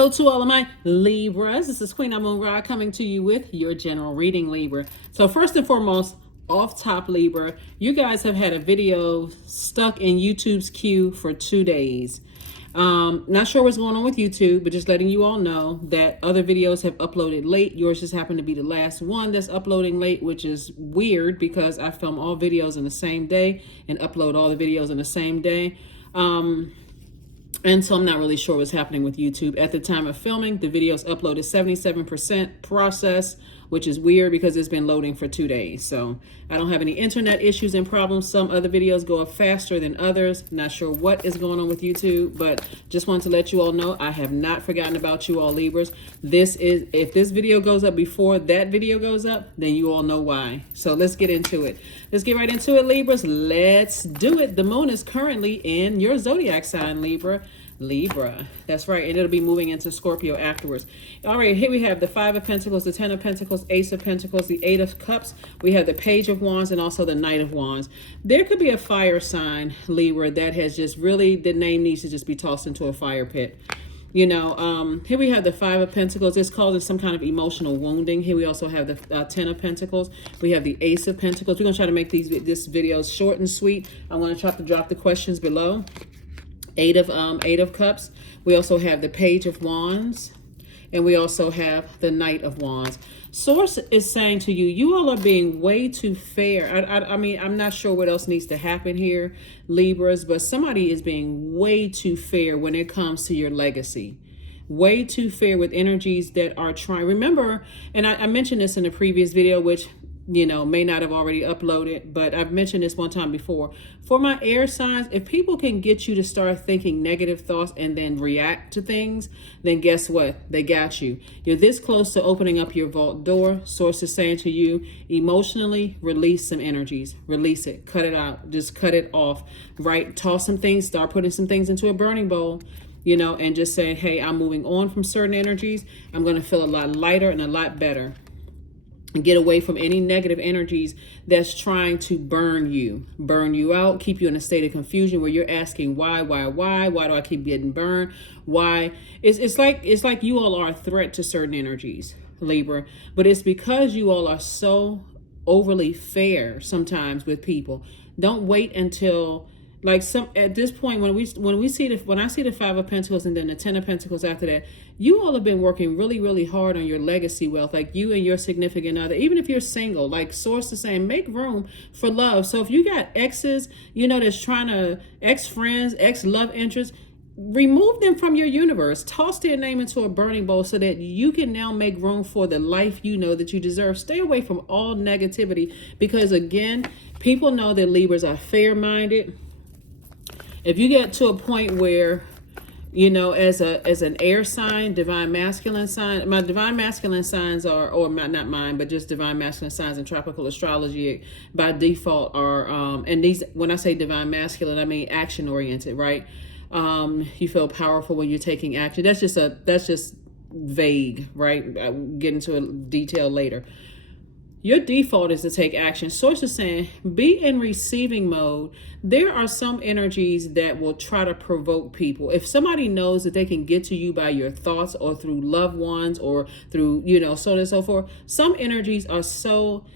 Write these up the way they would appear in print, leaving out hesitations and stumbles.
Hello to all of my Libras. This is Queen Amun Ra coming to you with your general reading, Libra. So first and foremost, off top, Libra, you guys have had a video stuck in YouTube's queue for 2 days. Not sure what's going on with YouTube, but just letting you all know that other videos have uploaded late. Yours just happened to be the last one that's uploading late, which is weird because I film all videos in the same day and upload all the videos in the same day. And so I'm not really sure what's happening with YouTube. At the time of filming, the video's uploaded 77% process, which is weird because it's been loading for 2 days. So I don't have any internet issues and problems. Some other videos go up faster than others. Not sure what is going on with YouTube, but just wanted to let you all know I have not forgotten about you all, Libras. If this video goes up before that video goes up, then you all know why. So let's get into it. Let's get right into it, Libras. Let's do it. The moon is currently in your zodiac sign, Libra. That's right, and it'll be moving into Scorpio afterwards. All right, here we have the 5 of Pentacles, the 10 of Pentacles, Ace of Pentacles, the 8 of Cups. We have the Page of Wands and also the Knight of Wands. There could be a fire sign, Libra, that has just really, the name needs to just be tossed into a fire pit. You know, here we have the 5 of Pentacles. It's causing some kind of emotional wounding. Here we also have the 10 of Pentacles. We have the Ace of Pentacles. We're going to try to make this video short and sweet. I'm going to try to drop the questions below. 8 of Cups. We also have the Page of Wands, and we also have the Knight of Wands. Source is saying to you, you all are being way too fair. I mean, I'm not sure what else needs to happen here, Libras, but somebody is being way too fair when it comes to your legacy. Way too fair with energies that are trying. Remember, and I mentioned this in a previous video, which you know, may not have already uploaded, but I've mentioned this one time before. For my air signs, if people can get you to start thinking negative thoughts and then react to things, then guess what? They got you. You're this close to opening up your vault door. Source is saying to you, emotionally release some energies. Release it. Cut it out. Just cut it off. Right? Toss some things. Start putting some things into a burning bowl. You know, and just saying, hey, I'm moving on from certain energies. I'm going to feel a lot lighter and a lot better. And get away from any negative energies that's trying to burn you out, keep you in a state of confusion where you're asking why do I keep getting burned? Why? It's like you all are a threat to certain energies, Libra, but it's because you all are so overly fair sometimes with people. Don't wait until at this point when I see the 5 of Pentacles and then the 10 of Pentacles after that, you all have been working really hard on your legacy wealth, like you and your significant other. Even if you're single, like Source is saying, make room for love. So if you got exes, you know, that's trying to ex-friends, ex-love interests, remove them from your universe. Toss their name into a burning bowl so that you can now make room for the life you know that you deserve. Stay away from all negativity because, again, people know that Libras are fair-minded. If you get to a point where, you know, as an air sign, divine masculine sign, my divine masculine signs are, or not mine, but just divine masculine signs in tropical astrology by default are, and these, when I say divine masculine, I mean action oriented, right? You feel powerful when you're taking action. That's just vague, right? I'll get into a detail later. Your default is to take action. Source is saying, be in receiving mode. There are some energies that will try to provoke people. If somebody knows that they can get to you by your thoughts or through loved ones or through, you know, so on and so forth, some energies are so,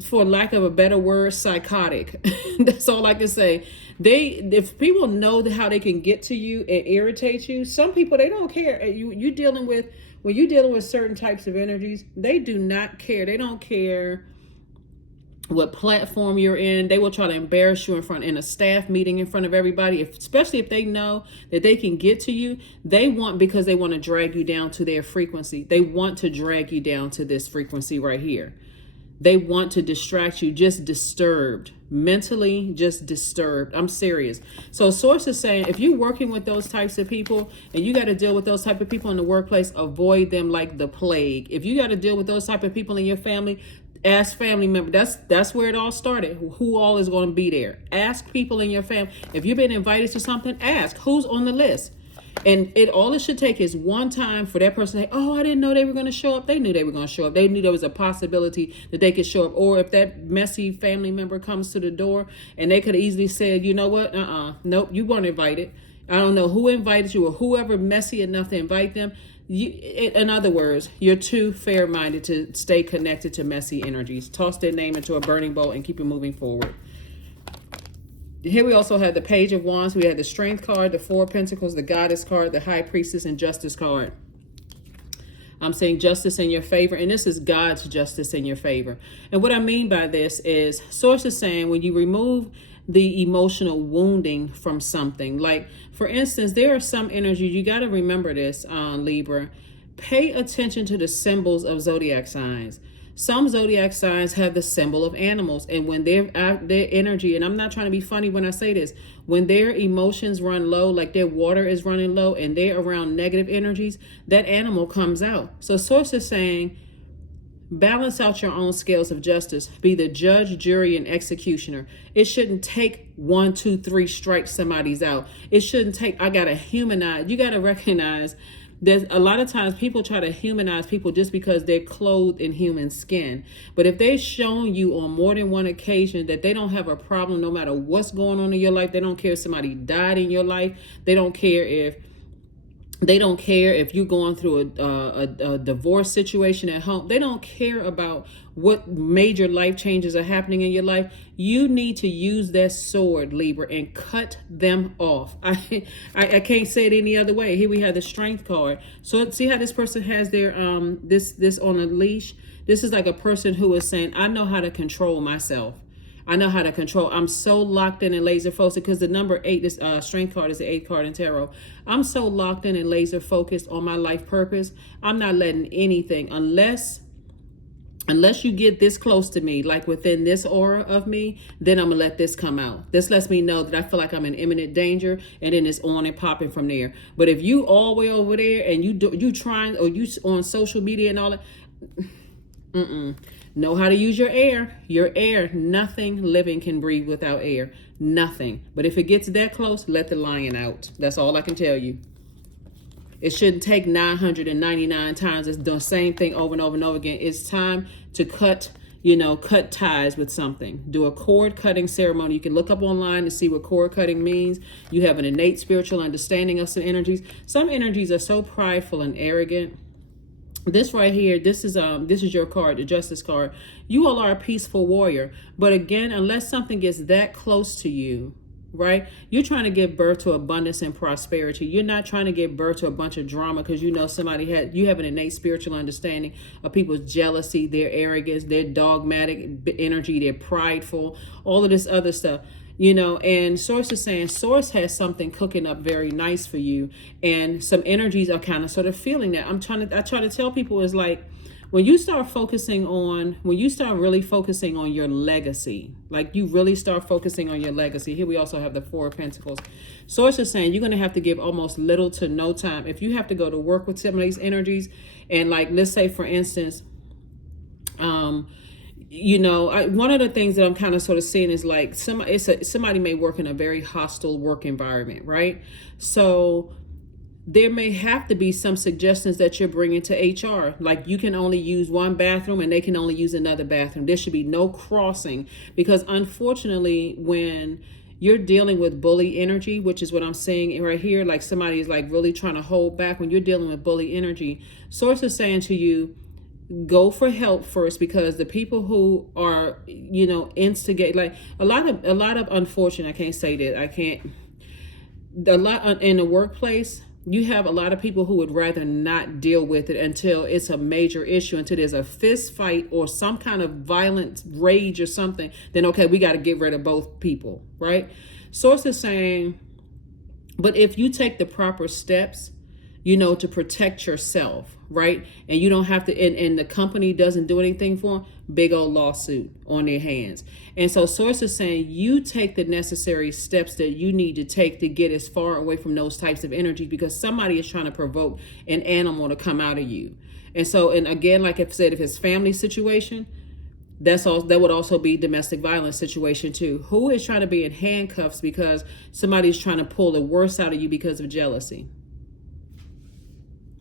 for lack of a better word, psychotic. That's all I can say. If people know how they can get to you and irritate you, some people, they don't care. When you're dealing with certain types of energies, they do not care. They don't care what platform you're in. They will try to embarrass you in a staff meeting in front of everybody, especially if they know that they can get to you. Because they want to drag you down to their frequency. They want to drag you down to this frequency right here. They want to distract you, just disturbed, mentally just disturbed. I'm serious. So Source is saying, if you're working with those types of people and you got to deal with those type of people in the workplace, avoid them like the plague. If you got to deal with those type of people in your family, ask family members. That's where it all started. Who all is going to be there? Ask people in your family. If you've been invited to something, ask who's on the list. And all it should take is one time for that person to say, oh, I didn't know they were going to show up. They knew they were going to show up. They knew there was a possibility that they could show up. Or if that messy family member comes to the door and they could have easily said, you know what? Nope, you weren't invited. I don't know who invited you or whoever messy enough to invite them. In other words, you're too fair-minded to stay connected to messy energies. Toss their name into a burning bowl and keep it moving forward. Here we also have the Page of Wands. We have the Strength card, the Four of Pentacles, the Goddess card, the High Priestess, and Justice card. I'm saying justice in your favor, and this is God's justice in your favor. And what I mean by this is, Source is saying when you remove the emotional wounding from something, like for instance, there are some energies, you got to remember this, Libra, pay attention to the symbols of zodiac signs. Some zodiac signs have the symbol of animals, and when their energy, and I'm not trying to be funny when I say this, when their emotions run low, like their water is running low and they're around negative energies, that animal comes out. So Source is saying, balance out your own scales of justice. Be the judge, jury, and executioner. It shouldn't take 1, 2, 3 strikes somebody's out. It shouldn't take, I gotta humanize. You gotta recognize there's a lot of times people try to humanize people just because they're clothed in human skin. But if they've shown you on more than one occasion that they don't have a problem no matter what's going on in your life, they don't care if somebody died in your life, they don't care if you're going through a divorce situation at home. They don't care about what major life changes are happening in your life. You need to use that sword, Libra, and cut them off. I can't say it any other way. Here we have the Strength card. So see how this person has their this on a leash. This is like a person who is saying, I know how to control myself. I know how to control. I'm so locked in and laser focused, because the number 8, this Strength card is the 8th card in tarot. I'm so locked in and laser focused on my life purpose. I'm not letting anything, unless you get this close to me, like within this aura of me, then I'm gonna let this come out. This lets me know that I feel like I'm in imminent danger, and then it's on and popping from there. But if you all the way over there and you trying, or you on social media and all that, know how to use your air. Your air, nothing living can breathe without air. Nothing. But if it gets that close, let the lion out. That's all I can tell you. It shouldn't take 999 times. It's the same thing over and over and over again. It's time to cut ties with something. Do a cord cutting ceremony. You can look up online to see what cord cutting means. You have an innate spiritual understanding of some energies. Some energies are so prideful and arrogant. This right here, this is your card, the Justice card. You all are a peaceful warrior. But again, unless something gets that close to you, right? You're trying to give birth to abundance and prosperity. You're not trying to give birth to a bunch of drama because you know you have an innate spiritual understanding of people's jealousy, their arrogance, their dogmatic energy, their prideful, all of this other stuff. And Source is saying Source has something cooking up very nice for you, and some energies are kind of sort of feeling that. I try to tell people is like, when you start really focusing on your legacy, like you really start focusing on your legacy. Here we also have the Four of Pentacles. Source is saying you're going to have to give almost little to no time. If you have to go to work with some of these energies, and like, let's say for instance, one of the things that I'm kind of sort of seeing is like somebody may work in a very hostile work environment, right? So there may have to be some suggestions that you're bringing to HR, like you can only use one bathroom and they can only use another bathroom. There should be no crossing, because unfortunately, when you're dealing with bully energy, which is what I'm saying right here, like somebody is like really trying to hold back. When you're dealing with bully energy, Source is saying to you, go for help first, because the people who are, instigate, like a lot of unfortunate, I can't say that, a lot in the workplace, you have a lot of people who would rather not deal with it until it's a major issue, until there's a fist fight or some kind of violent rage or something. Then, okay, we got to get rid of both people, right? Source is saying, but if you take the proper steps, to protect yourself, right? And you don't have to, and the company doesn't do anything for them, big old lawsuit on their hands. And so Source is saying you take the necessary steps that you need to take to get as far away from those types of energy, because somebody is trying to provoke an animal to come out of you. And so, and again, like I said, if it's family situation, that would also be domestic violence situation too. Who is trying to be in handcuffs because somebody's trying to pull the worst out of you because of jealousy?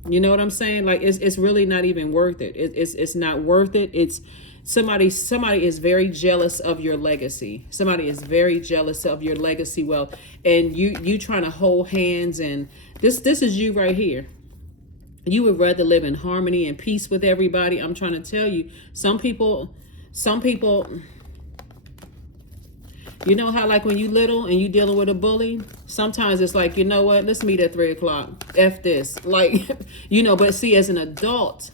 You know what I'm saying? Like it's really not even worth it. It's not worth it. It's somebody is very jealous of your legacy. Somebody is very jealous of your legacy wealth, and you trying to hold hands, and this is you right here. You would rather live in harmony and peace with everybody. I'm trying to tell you, some people, you know how like when you little and you dealing with a bully, sometimes it's like, you know what, let's meet at 3 o'clock. F this. Like, but see, as an adult,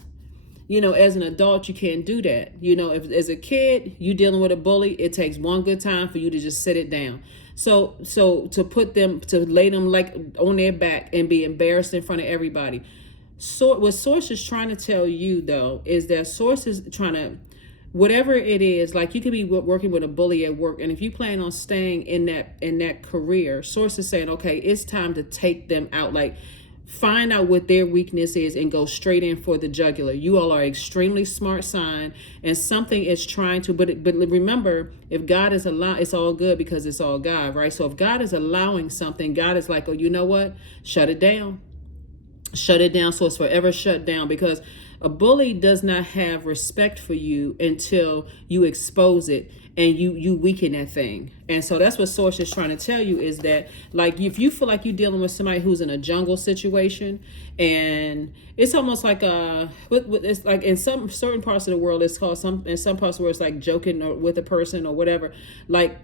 you can't do that. If as a kid, you dealing with a bully, it takes one good time for you to just sit it down. So to lay them like on their back and be embarrassed in front of everybody. So what Source is trying to tell you though, is that Source is trying to, whatever it is, like you could be working with a bully at work, and if you plan on staying in that career, Source is saying, okay, it's time to take them out. Like, find out what their weakness is and go straight in for the jugular. You all are extremely smart sign, and something is trying to, but remember, if God is allowing, it's all good because it's all God, right? So if God is allowing something, God is like, oh, you know what? Shut it down. Shut it down, so it's forever shut down, because a bully does not have respect for you until you expose it and you weaken that thing. And so that's what Source is trying to tell you, is that like if you feel like you're dealing with somebody who's in a jungle situation, and it's almost like it's like in some certain parts of the world it's called in some parts of the world it's like joking or with a person or whatever, like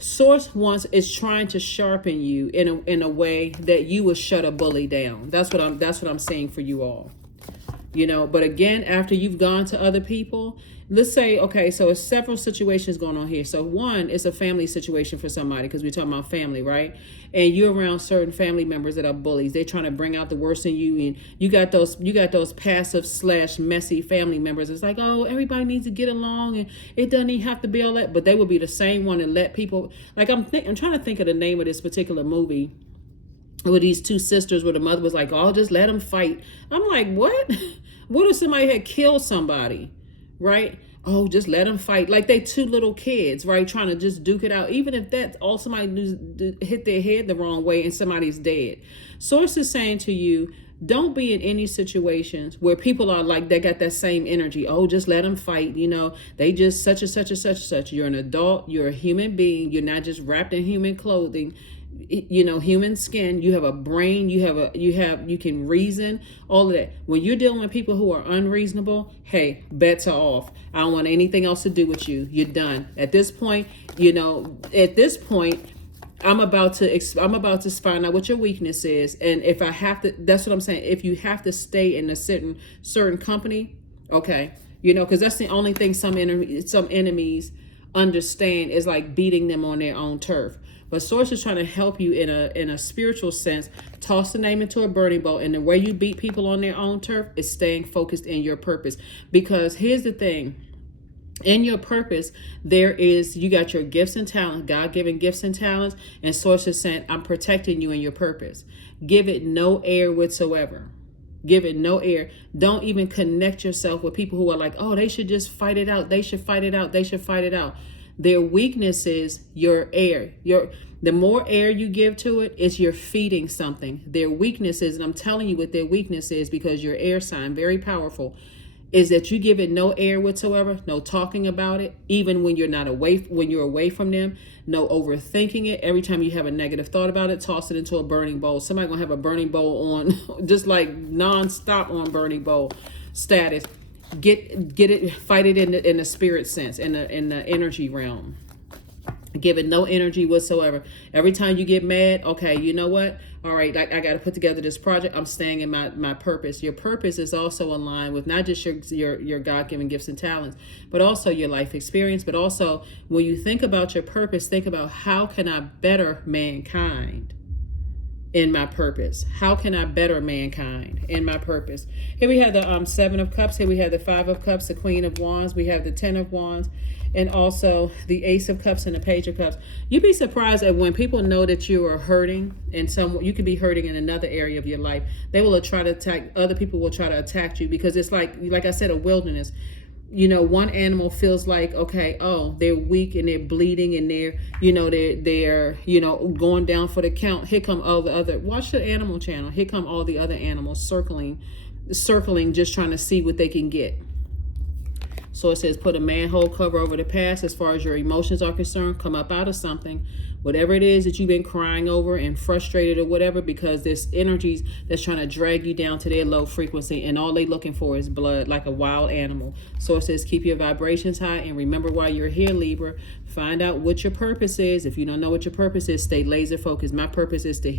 Source is trying to sharpen you in a way that you will shut a bully down. That's what I'm saying for you all. But again, after you've gone to other people, let's say, okay, so it's several situations going on here. So one is a family situation for somebody, because we're talking about family, right? And you're around certain family members that are bullies. They're trying to bring out the worst in you, and you got those passive / messy family members. It's like, oh, everybody needs to get along, and it doesn't even have to be all that. But they would be the same one and let people, like I'm trying to think of the name of this particular movie, with these two sisters where the mother was like, oh, just let them fight. I'm like, what? What if somebody had killed somebody, right? Oh, just let them fight. Like they two little kids, right? Trying to just duke it out. Even if that's all somebody hit their head the wrong way and somebody's dead. Source is saying to you, don't be in any situations where people are like, they got that same energy. Oh, just let them fight. They just such and such and such and such. You're an adult. You're a human being. You're not just wrapped in human clothing. Human skin. You have a brain. You can reason, all of that. When you're dealing with people who are unreasonable, hey, bets are off. I don't want anything else to do with you. You're done. At this point, I'm about to find out what your weakness is, and if I have to, that's what I'm saying. If you have to stay in a certain company, okay, because that's the only thing some enemies understand, is like beating them on their own turf. But Source is trying to help you in a spiritual sense. Toss the name into a burning bowl, and the way you beat people on their own turf is staying focused in your purpose. Because here's the thing. In your purpose, you got your gifts and talents, God-given gifts and talents, and Source is saying, I'm protecting you in your purpose. Give it no air whatsoever. Give it no air. Don't even connect yourself with people who are like, oh, they should just fight it out. They should fight it out. They should fight it out. Their weakness is your air. The more air you give to it, is you're feeding something. Their weakness is, and I'm telling you what their weakness is, because your air sign, very powerful, is that you give it no air whatsoever, no talking about it, even when you're away from them, no overthinking it. Every time you have a negative thought about it, toss it into a burning bowl. Somebody gonna have a burning bowl on, just like nonstop on burning bowl status. Get it, fight it in the spirit sense, in the energy realm. Give it no energy whatsoever. Every time you get mad, okay, you know what? All right, I got to put together this project. I'm staying in my purpose. Your purpose is also aligned with not just your God-given gifts and talents, but also your life experience. But also, when you think about your purpose, think about, how can I better mankind in my purpose? How can I better mankind in my purpose? Here we have the 7 of Cups. Here we have the 5 of Cups, the Queen of Wands. We have the 10 of Wands, and also the Ace of Cups and the Page of Cups. You'd be surprised at when people know that you are hurting, and you could be hurting in another area of your life. They will try to attack. Other people will try to attack you, because it's like I said, a wilderness. One animal feels like, okay, oh, they're weak and they're bleeding and they're going down for the count. Here come all the other, watch the Animal Channel. Here come all the other animals circling, just trying to see what they can get. So it says, put a manhole cover over the past as far as your emotions are concerned. Come up out of something. whatever it is that you've been crying over and frustrated or whatever, because there's energies that's trying to drag you down to their low frequency, and all they looking for is blood, like a wild animal. So it says keep your vibrations high, and remember why you're here, Libra. Find out what your purpose is. If you don't know what your purpose is, stay laser focused. My purpose is to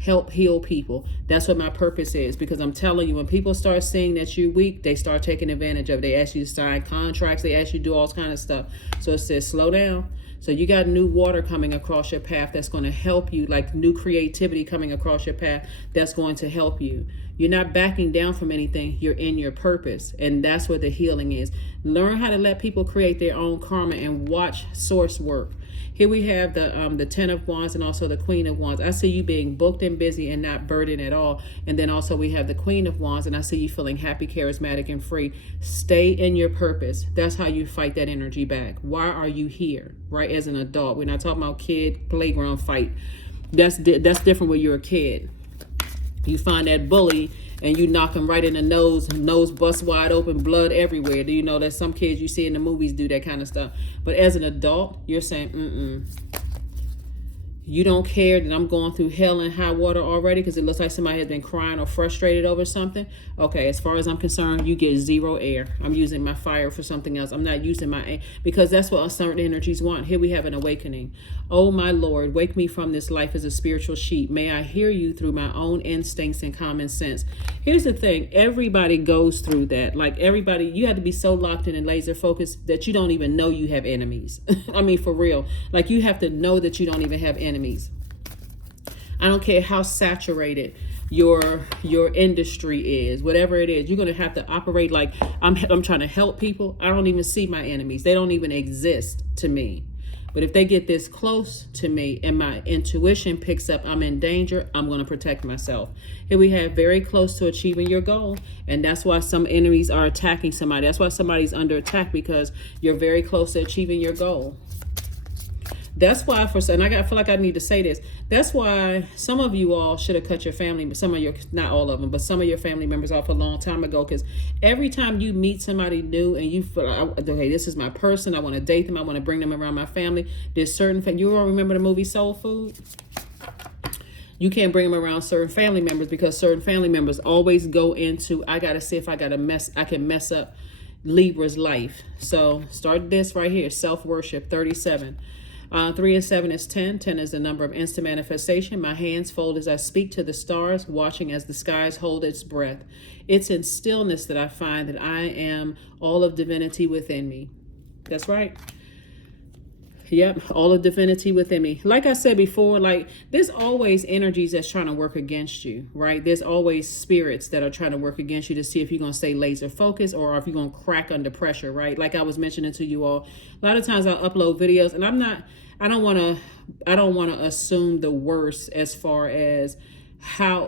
help heal people. That's what my purpose is, because I'm telling you, when people start seeing that you're weak, they start taking advantage of it. They ask you to sign contracts. They ask you to do all kinds of stuff. So it says slow down. So you got new water coming across your path that's going to help you, like new creativity coming across your path that's going to help you. You're not backing down from anything. You're in your purpose. And that's what the healing is. Learn how to let people create their own karma and watch source work. Here we have the 10 of Wands and also the Queen of Wands. I see you being booked and busy and not burdened at all. And then also we have the Queen of Wands, and I see you feeling happy, charismatic, and free. Stay in your purpose. That's how you fight that energy back. Why are you here, right? As an adult. We're not talking about kid playground fight. That's different when you're a kid. You find that bully and you knock him right in the nose bust wide open, blood everywhere. Do you know that some kids you see in the movies do that kind of stuff? But as an adult, you're saying, you don't care that I'm going through hell and high water already because it looks like somebody has been crying or frustrated over something. Okay, as far as I'm concerned, you get zero air. I'm using my fire for something else. I'm not using my air, because that's what certain energies want. Here we have an awakening. Oh, my Lord, wake me from this life as a spiritual sheep. May I hear you through my own instincts and common sense. Here's the thing. Everybody goes through that. Like everybody, you have to be so locked in and laser focused that you don't even know you have enemies. I mean, for real. Like you have to know that you don't even have enemies. I don't care how saturated your industry is, whatever it is, you're going to have to operate like I'm trying to help people. I don't even see my enemies. They don't even exist to me. But if they get this close to me and my intuition picks up I'm in danger, I'm going to protect myself. Here we have very close to achieving your goal. And that's why some enemies are attacking somebody. That's why somebody's under attack, because you're very close to achieving your goal. That's why and I feel like I need to say this. That's why some of you all should have cut your family, not all of them, but some of your family members off a long time ago. Because every time you meet somebody new and you feel like, okay, this is my person, I want to date them, I want to bring them around my family. There's certain, you all remember the movie Soul Food? You can't bring them around certain family members because certain family members always go into, I got to see if I can mess up Libra's life. So start this right here, self-worship, 37. 3 and 7 is 10. 10 is the number of instant manifestation. My hands fold as I speak to the stars, watching as the skies hold its breath. It's in stillness that I find that I am all of divinity within me. That's right. Yep, all of divinity within me. Like I said before, like there's always energies that's trying to work against you, right? There's always spirits that are trying to work against you to see if you're going to stay laser focused or if you're going to crack under pressure, right? Like I was mentioning to you all, a lot of times I'll upload videos and I don't want to assume the worst as far as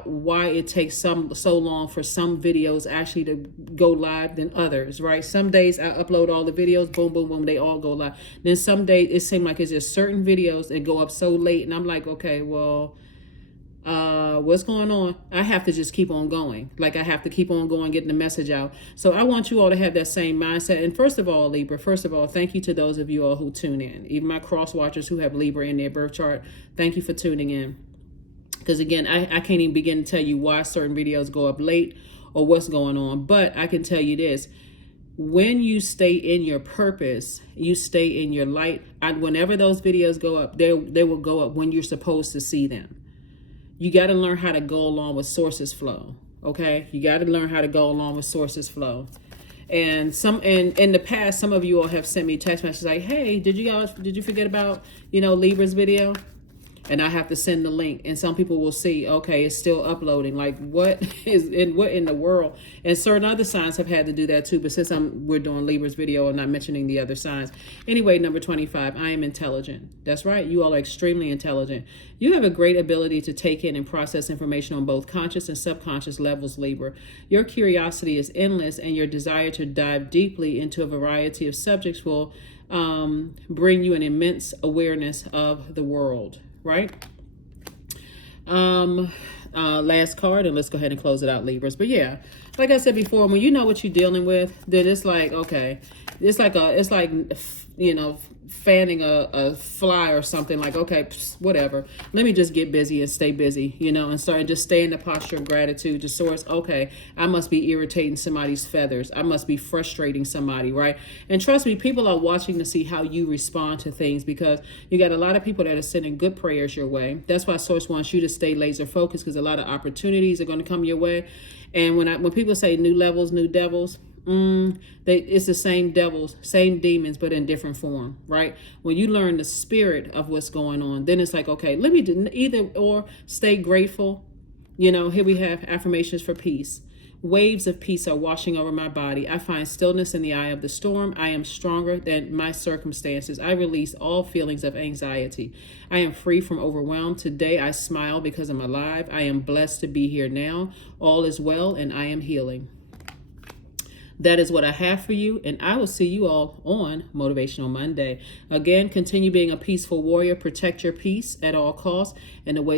why it takes so long for some videos actually to go live than others, right? Some days I upload all the videos, boom, boom, boom, they all go live. Then some days it seems like it's just certain videos that go up so late, and I'm like, okay, well, what's going on? I have to just keep on going. Like I have to keep on going, getting the message out. So I want you all to have that same mindset. And first of all, Libra, thank you to those of you all who tune in. Even my cross watchers who have Libra in their birth chart, thank you for tuning in. Because again, I can't even begin to tell you why certain videos go up late or what's going on. But I can tell you this. When you stay in your purpose, you stay in your light. Whenever those videos go up, they will go up when you're supposed to see them. You got to learn how to go along with sources flow. Okay? You got to learn how to go along with sources flow. And in the past, some of you all have sent me text messages like, hey, did you forget about, Libra's video? And I have to send the link, and some people will see, okay, it's still uploading. Like, what in the world? And certain other signs have had to do that too. But since we're doing Libra's video, I'm not mentioning the other signs. Anyway, number 25, I am intelligent. That's right. You all are extremely intelligent. You have a great ability to take in and process information on both conscious and subconscious levels, Libra. Your curiosity is endless, and your desire to dive deeply into a variety of subjects will bring you an immense awareness of the world. Right? last card, and let's go ahead and close it out, Libras. But yeah, like I said before, when you know what you're dealing with, then it's like, okay, it's like you know, fanning a fly or something. Like, okay, whatever, let me just get busy and stay busy, you know, and start just stay in the posture of gratitude. Just source, okay, I must be irritating somebody's feathers, I must be frustrating somebody, right? And trust me, people are watching to see how you respond to things, because you got a lot of people that are sending good prayers your way. That's why source wants you to stay laser focused, because a lot of opportunities are going to come your way. And when people say new levels, new devils, it's the same devils, same demons, but in different form, right? When you learn the spirit of what's going on, then it's like, okay, let me do either or. Stay grateful. You know, here we have affirmations for peace. Waves of peace are washing over my body. I find stillness in the eye of the storm. I am stronger than my circumstances. I release all feelings of anxiety. I am free from overwhelm. Today I smile because I'm alive. I am blessed to be here now. All is well, and I am healing. That is what I have for you, and I will see you all on Motivational Monday. Again, continue being a peaceful warrior. Protect your peace at all costs, and the way